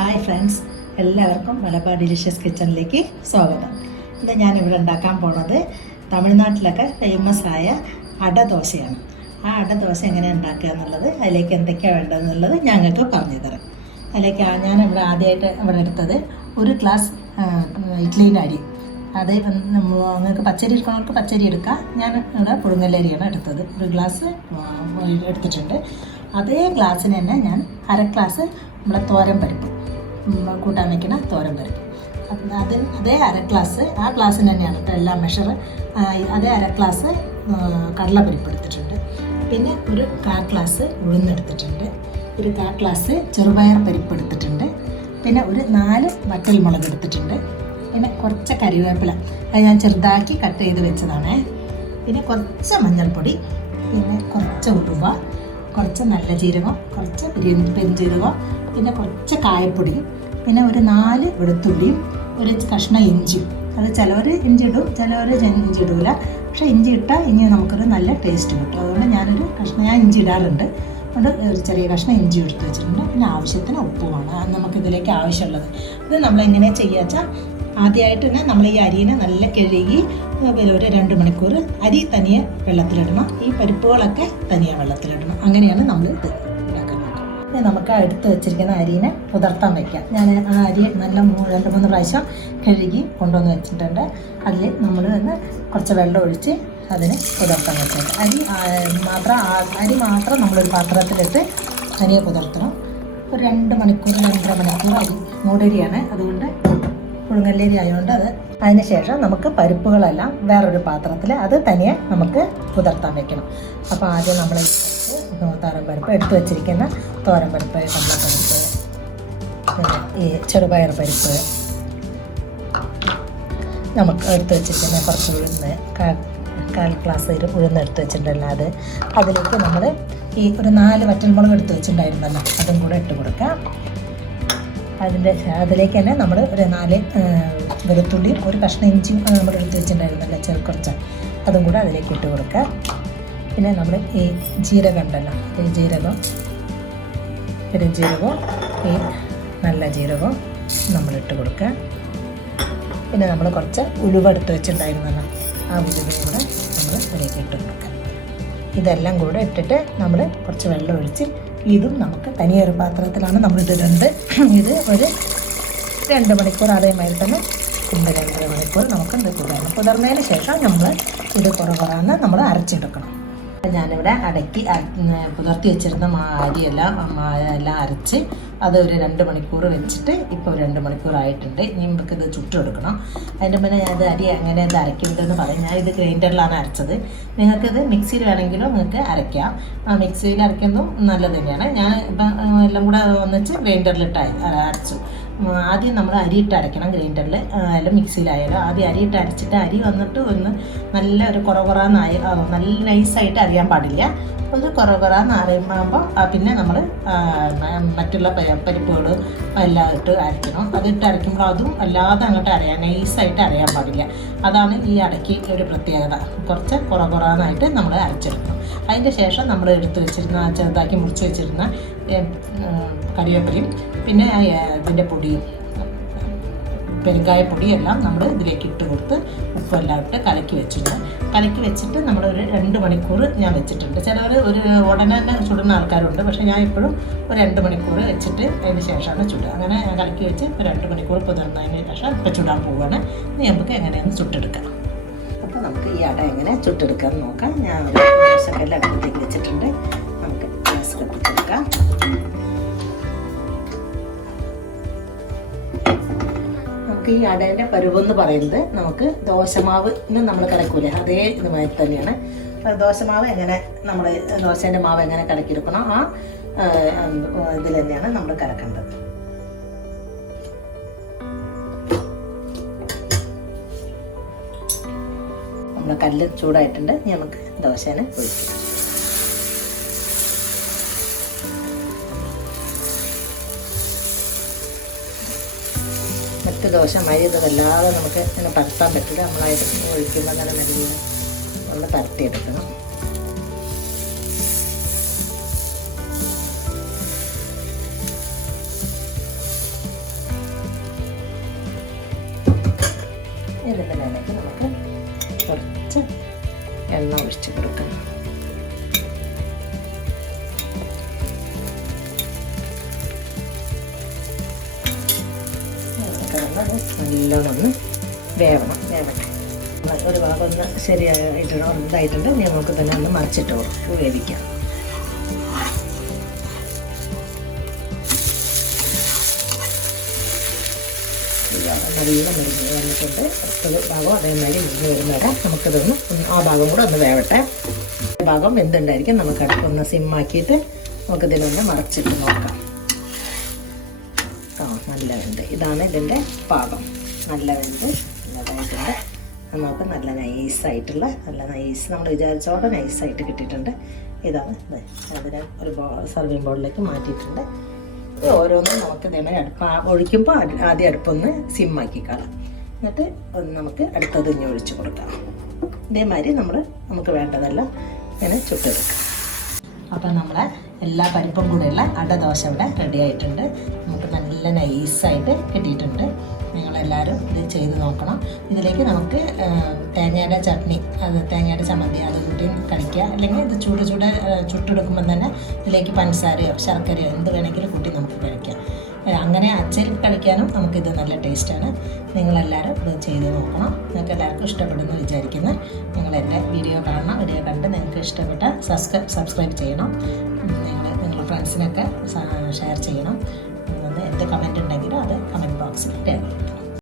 Hi friends, എല്ലാവർക്കും Malabar delicious കിച്ചണിലേക്ക് സ്വാഗതം. ഇന്ന് ഞാനിവിടെ ഉണ്ടാക്കാൻ പോണത് തമിഴ്നാട്ടിലൊക്കെ ഫേമസ് ആയ അടദോശയാണ്. ആ അടദോശ എങ്ങനെ ഉണ്ടാക്കുക എന്നുള്ളത്, അതിലേക്ക് എന്തൊക്കെയാണ് വേണ്ടതെന്നുള്ളത് ഞങ്ങൾക്ക് പറഞ്ഞു തരാം. അതിലേക്ക് ഞാനിവിടെ ആദ്യമായിട്ട് ഇവിടെ എടുത്തത് 1 ഗ്ലാസ് ഇഡ്ഡലിൻ്റെ അരി. അത് നിങ്ങൾക്ക് പച്ചരി എടുക്കണമെങ്കിൽ പച്ചരി എടുക്കാം. ഞാൻ ഇവിടെ പുഴുങ്ങലരിയാണ് എടുത്തത്. 1 ഗ്ലാസ് എടുത്തിട്ടുണ്ട്. അതേ ഗ്ലാസ്സിന് തന്നെ ഞാൻ 1/2 ഗ്ലാസ് നമ്മളെ തോരൻ പരിപ്പ്, കൂട്ടാൻ വയ്ക്കുന്ന തോരൻ പരിപ്പ്, അതേ 1/2 ഗ്ലാസ്, ആ ഗ്ലാസ്സിന് തന്നെയാണ് കേട്ടോ എല്ലാ മെഷർ. അതേ 1/2 ഗ്ലാസ് കടലപ്പരിപ്പ് എടുത്തിട്ടുണ്ട്. പിന്നെ 1/4 ഗ്ലാസ് ഉഴുന്നെടുത്തിട്ടുണ്ട്. 1/4 ഗ്ലാസ് ചെറുപയർ പരിപ്പ് എടുത്തിട്ടുണ്ട്. പിന്നെ 4 വറ്റൽമുളക് എടുത്തിട്ടുണ്ട്. പിന്നെ കുറച്ച് കരിവേപ്പില, അത് ഞാൻ ചെറുതാക്കി കട്ട് ചെയ്ത് വെച്ചതാണ്. പിന്നെ കുറച്ച് മഞ്ഞൾപ്പൊടി, പിന്നെ കുറച്ച് ഉലുവ, കുറച്ച് നല്ല ജീരകം, കുറച്ച് പെരുംജീരകം, പിന്നെ കുറച്ച് കായപ്പൊടിയും, പിന്നെ 4 വെളുത്തുള്ളിയും, 1 കഷ്ണം ഇഞ്ചിയും. അത് ചിലവർ ഇഞ്ചി ഇടും, ചിലവർ ഇഞ്ചി ഇടൂല. പക്ഷേ ഇഞ്ചി ഇട്ടാൽ ഇനി നമുക്കൊരു നല്ല ടേസ്റ്റ് കിട്ടും. അതുകൊണ്ട് ഞാൻ ഇഞ്ചി ഇടാറുണ്ട്. അതുകൊണ്ട് ഒരു ചെറിയ കഷ്ണം ഇഞ്ചി എടുത്ത് വെച്ചിട്ടുണ്ട്. പിന്നെ ആവശ്യത്തിന് ഉപ്പുമാണ് നമുക്കിതിലേക്ക് ആവശ്യമുള്ളത്. ഇത് നമ്മളെങ്ങനെ ചെയ്യുക വെച്ചാൽ, ആദ്യമായിട്ട് തന്നെ നമ്മൾ ഈ അരിനെ നല്ല കഴുകി ഒരു 2 മണിക്കൂർ അരി തനിയെ വെള്ളത്തിലിടണം. ഈ പരിപ്പുകളൊക്കെ തനിയെ വെള്ളത്തിലിടണം. അങ്ങനെയാണ് നമ്മൾ ഇത് ഉണ്ടാക്കാൻ നോക്കുന്നത്. നമുക്ക് എടുത്ത് വെച്ചിരിക്കുന്ന അരിനെ പുതർത്താൻ വയ്ക്കാം. ഞാൻ ആ അരി നല്ല 2-3 പ്രാവശ്യം കഴുകി കൊണ്ടുവന്ന് വെച്ചിട്ടുണ്ട്. അതിൽ നമ്മൾ കുറച്ച് വെള്ളം ഒഴിച്ച് അതിന് പുതർത്താൻ വെച്ചിട്ടുണ്ട്. അരി മാത്രം നമ്മളൊരു പാത്രത്തിലിട്ട് തനിയെ പുതർത്തണം. ഒരു 2 മണിക്കൂർ 2.5 മണിക്കൂർ അരി മൂടരിയാണ്, അതുകൊണ്ട് പുഴുങ്ങല്ലരി ആയതുകൊണ്ട് അതിന് ശേഷം നമുക്ക് പരിപ്പുകളെല്ലാം വേറൊരു പാത്രത്തിൽ അത് തനിയെ നമുക്ക് പുതർത്താൻ വെക്കണം. അപ്പോൾ ആദ്യം നമ്മൾ തോരൻപരിപ്പ് എടുത്ത് വെച്ചിരിക്കുന്ന തോരൻപരിപ്പ്, കടലപ്പരിപ്പ്, പിന്നെ ഈ ചെറുപയർ പരിപ്പ്, നമുക്ക് എടുത്ത് വെച്ചിരിക്കുന്ന കുറച്ച് ഉഴുന്ന്, 1/4 ഗ്ലാസ് ഉഴുന്നെടുത്ത് വെച്ചിട്ടുണ്ടല്ലോ, അതിലേക്ക് നമ്മൾ ഈ 4 വറ്റൽമുളക് എടുത്ത് വെച്ചിട്ടുണ്ടായിരുന്നല്ലോ, അതും കൂടെ ഇട്ട് കൊടുക്കാം. അതിലേക്ക് തന്നെ നമ്മൾ 4 വെളുത്തുള്ളിയും 1 കഷ്ണം ഇഞ്ചിയും നമ്മൾ എടുത്ത് വെച്ചിട്ടുണ്ടായിരുന്നല്ലോ കുറച്ച്, അതും കൂടെ അതിലേക്ക് ഇട്ട് കൊടുക്കുക. പിന്നെ നമ്മൾ ഈ ജീരകം ഉണ്ടല്ലോ, ഈ ജീരകം, പെരുംജീരകവും ഈ നല്ല ജീരകവും നമ്മളിട്ട് കൊടുക്കുക. പിന്നെ നമ്മൾ കുറച്ച് ഉലുവ എടുത്ത് വെച്ചിട്ടുണ്ടായിരുന്നല്ലോ, ആ ഉലുവയും കൂടെ നമ്മൾ അതിലേക്ക് ഇട്ട് കൊടുക്കുക. ഇതെല്ലാം കൂടെ ഇട്ടിട്ട് നമ്മൾ കുറച്ച് വെള്ളം ഒഴിച്ച്, ഇതും നമുക്ക് തനിയൊരു പാത്രത്തിലാണ് നമ്മളിട്ടിട്ടുണ്ട്. ഇത് ഒരു 2 മണിക്കൂർ അതേമാതിരി തന്നെ 2-2.5 മണിക്കൂർ നമുക്ക് കുതിരണം. കുതിർന്നതിന് ശേഷം നമ്മൾ ഇത് കുറന്ന് നമ്മൾ അരച്ചെടുക്കണം. ഞാനിവിടെ പുതർത്തി വെച്ചിരുന്ന അരിയെല്ലാം അരച്ച് അത് ഒരു 2 മണിക്കൂർ വെച്ചിട്ട് ഇപ്പോൾ 2 മണിക്കൂറായിട്ടുണ്ട്. ഇനി നമുക്കിത് ചുട്ടെടുക്കണം. അതിൻ്റെ മുന്നേ ഞാനത് അരി എങ്ങനെ ഇത് അരയ്ക്കുന്നതെന്ന് പറയും. ഞാനിത് ഗ്രൈൻഡറിലാണ് അരച്ചത്. നിങ്ങൾക്കിത് മിക്സിയിൽ വേണമെങ്കിലും നിങ്ങൾക്ക് അരയ്ക്കാം. മിക്സിയിൽ അരയ്ക്കുന്നതും നല്ലത് തന്നെയാണ്. ഞാൻ ഇപ്പം എല്ലാം കൂടെ ഒന്നിച്ച് ഗ്രൈൻഡറിലിട്ട് അരച്ചു. ആദ്യം നമ്മൾ അരിയിട്ട് അരയ്ക്കണം ഗ്രൈൻഡറിൽ, അല്ല മിക്സിയിലായാലും. ആദ്യം അരിയിട്ട് അരച്ചിട്ട് അരി വന്നിട്ട് നല്ല ഒരു കുറന്നായി, നല്ല നൈസായിട്ട് അറിയാൻ പാടില്ല. ഒരു കുറന്ന് അറിയുമ്പോൾ പിന്നെ നമ്മൾ മറ്റുള്ള പരിപ്പുകൾ എല്ലാം ഇട്ട് അരയ്ക്കണം. അതിട്ട് അരയ്ക്കുമ്പോൾ അതും അല്ലാതെ അങ്ങോട്ട് നൈസായിട്ട് അറിയാൻ പാടില്ല. അതാണ് ഈ അടയ്ക്ക് ഒരു പ്രത്യേകത. കുറച്ച് കുറന്നായിട്ട് നമ്മൾ അരച്ചെടുക്കണം. അതിൻ്റെ ശേഷം നമ്മൾ എടുത്ത് വെച്ചിരുന്ന ചെറുതാക്കി മുറിച്ച് വെച്ചിരുന്ന കരിവേപ്പിലയും, പിന്നെ ഇതിൻ്റെ പൊടിയും, പെരുങ്കായപ്പൊടിയെല്ലാം നമ്മൾ ഇതിലേക്ക് ഇട്ട് കൊടുത്ത് ഉപ്പെല്ലാം ഇട്ട് കലക്കി വെച്ചിട്ട് നമ്മൾ ഒരു 2 മണിക്കൂർ ഞാൻ വെച്ചിട്ടുണ്ട്. ചിലവർ ഉടനെ തന്നെ ചുടുന്ന ആൾക്കാരുണ്ട്. പക്ഷേ ഞാൻ ഇപ്പോഴും ഒരു 2 മണിക്കൂർ വെച്ചിട്ട് അതിന് ശേഷമാണ് ചുടുക. അങ്ങനെ ഞാൻ കലക്കി വെച്ച് 2 മണിക്കൂർ പുതിർന്നതിന് ശേഷം ഇപ്പോൾ ചുടാൻ പോവുകയാണ്. ഇനി നമുക്ക് എങ്ങനെയൊന്ന് ചുട്ടെടുക്കാം. അപ്പോൾ നമുക്ക് ഈ അട എങ്ങനെ ചുട്ടെടുക്കാമെന്ന് നോക്കാം. ഞാൻ ഒരു ദോശക്കല്ല് അടുത്തേക്ക് വെച്ചിട്ടുണ്ട്. നമുക്ക് ഗ്യാസ് കത്തിച്ചെടുക്കാം. നമുക്ക് ഈ അടേൻ്റെ പരുവെന്ന് പറയുന്നത്, നമുക്ക് ദോശമാവ് നമ്മൾ കലക്കൂലേ, അതേ ഇതുമാതിരി തന്നെയാണ്. ദോശമാവ് എങ്ങനെ നമ്മൾ ദോശേൻ്റെ മാവ് എങ്ങനെ കലക്കിയെടുക്കണം, ആ ഇതിൽ തന്നെയാണ് നമ്മൾ കലക്കേണ്ടത്. നമ്മുടെ കല്ല് ചൂടായിട്ടുണ്ട്. നമുക്ക് ദോശേനെ ഒഴിക്കാം. മറ്റ് ദോശ ഇത് വല്ലാതെ നമുക്ക് ഇങ്ങനെ പരത്താൻ പറ്റില്ല. നമ്മളായിട്ട് ഒഴിക്കുമ്പോൾ നല്ല നല്ല പരത്തിയെടുക്കണം. ഇതിൽ വേണമെങ്കിൽ നമുക്ക് കുറച്ച് എണ്ണ ഒഴിച്ച് കൊടുക്കണം. നല്ലോണം വേവട്ടെ. ഒരു ഭാഗം ഒന്ന് ശരിയായിട്ടുണ്ട്, ഇതായിട്ടുണ്ട്. ഇനി നമുക്ക് തന്നെ ഒന്ന് മറിച്ചിട്ട് വേവിക്കാം. നല്ല മുരിഞ്ഞ് വന്നിട്ടുണ്ട്. അടുത്തത് ഭാഗം അതേമാതിരി മുരിഞ്ഞ് വരുന്നവരെ നമുക്കിതൊന്ന് ആ ഭാഗം കൂടെ ഒന്ന് വേവട്ടെ. ഭാഗം വെന്തുണ്ടായിരിക്കും. നമുക്ക് അടുപ്പൊന്ന് സിമ്മാക്കിയിട്ട് നമുക്കിതിനൊന്ന് മറിച്ചിട്ട് നോക്കാം. നല്ല വെന്ത്, ഇതാണ് ഇതിൻ്റെ പാകം. നല്ല വെന്ത് നല്ലതായിട്ടുണ്ട്. നമുക്ക് നല്ല നൈസായിട്ടുള്ള നമ്മൾ വിചാരിച്ചോടെ നൈസായിട്ട് കിട്ടിയിട്ടുണ്ട്. ഇതാണ് അതിനെ ഒരു സർവിങ് ബോളിലേക്ക് മാറ്റിയിട്ടുണ്ട്. ഓരോന്നും നമുക്ക് ഇതേമാതിരി ഒഴിക്കുമ്പോൾ ആദ്യം അടുപ്പൊന്ന് സിമ്മാക്കി കളയാം. എന്നിട്ട് നമുക്ക് അടുത്തത് ഇനി ഒഴിച്ച് കൊടുക്കാം. ഇതേമാതിരി നമുക്ക് വേണ്ടതെല്ലാം ഇങ്ങനെ ചുട്ടെടുക്കാം. അപ്പം നമ്മളെ എല്ലാ പരിപ്പും കൂടെയുള്ള അടദോശ ഇവിടെ റെഡി ആയിട്ടുണ്ട്. നമുക്ക് നല്ല നൈസായിട്ട് കിട്ടിയിട്ടുണ്ട്. നിങ്ങളെല്ലാവരും ഇത് ചെയ്ത് നോക്കണം. ഇതിലേക്ക് നമുക്ക് തേങ്ങയുടെ ചട്നി, തേങ്ങയുടെ ചമ്മന്തി അത് കൂട്ടി കഴിക്കുക. അല്ലെങ്കിൽ ഇത് ചുട്ടെടുക്കുമ്പം തന്നെ ഇതിലേക്ക് പഞ്ചസാരയോ ശർക്കരയോ എന്ത് വേണമെങ്കിലും കൂട്ടി നമുക്ക് കഴിക്കാം. അങ്ങനെ അച്ചയിൽ കഴിക്കാനും നമുക്കിത് നല്ല ടേസ്റ്റാണ്. നിങ്ങളെല്ലാവരും ഇത് ചെയ്ത് നോക്കണം. നിങ്ങൾക്ക് എല്ലാവർക്കും ഇഷ്ടപ്പെടുന്നു വിചാരിക്കുന്നു. നിങ്ങളെൻ്റെ വീഡിയോ കാണണം. വീഡിയോ കണ്ട് നിങ്ങൾക്ക് ഇഷ്ടപ്പെട്ട സബ്സ്ക്രൈബ് ചെയ്യണം. നിങ്ങളുടെ ഫ്രണ്ട്സിനൊക്കെ ഷെയർ ചെയ്യണം. എന്ത് കമൻറ്റ് ഉണ്ടെങ്കിലും അത് കമൻറ്റ് ബോക്സിൽ രേഖപ്പെടുത്തണം.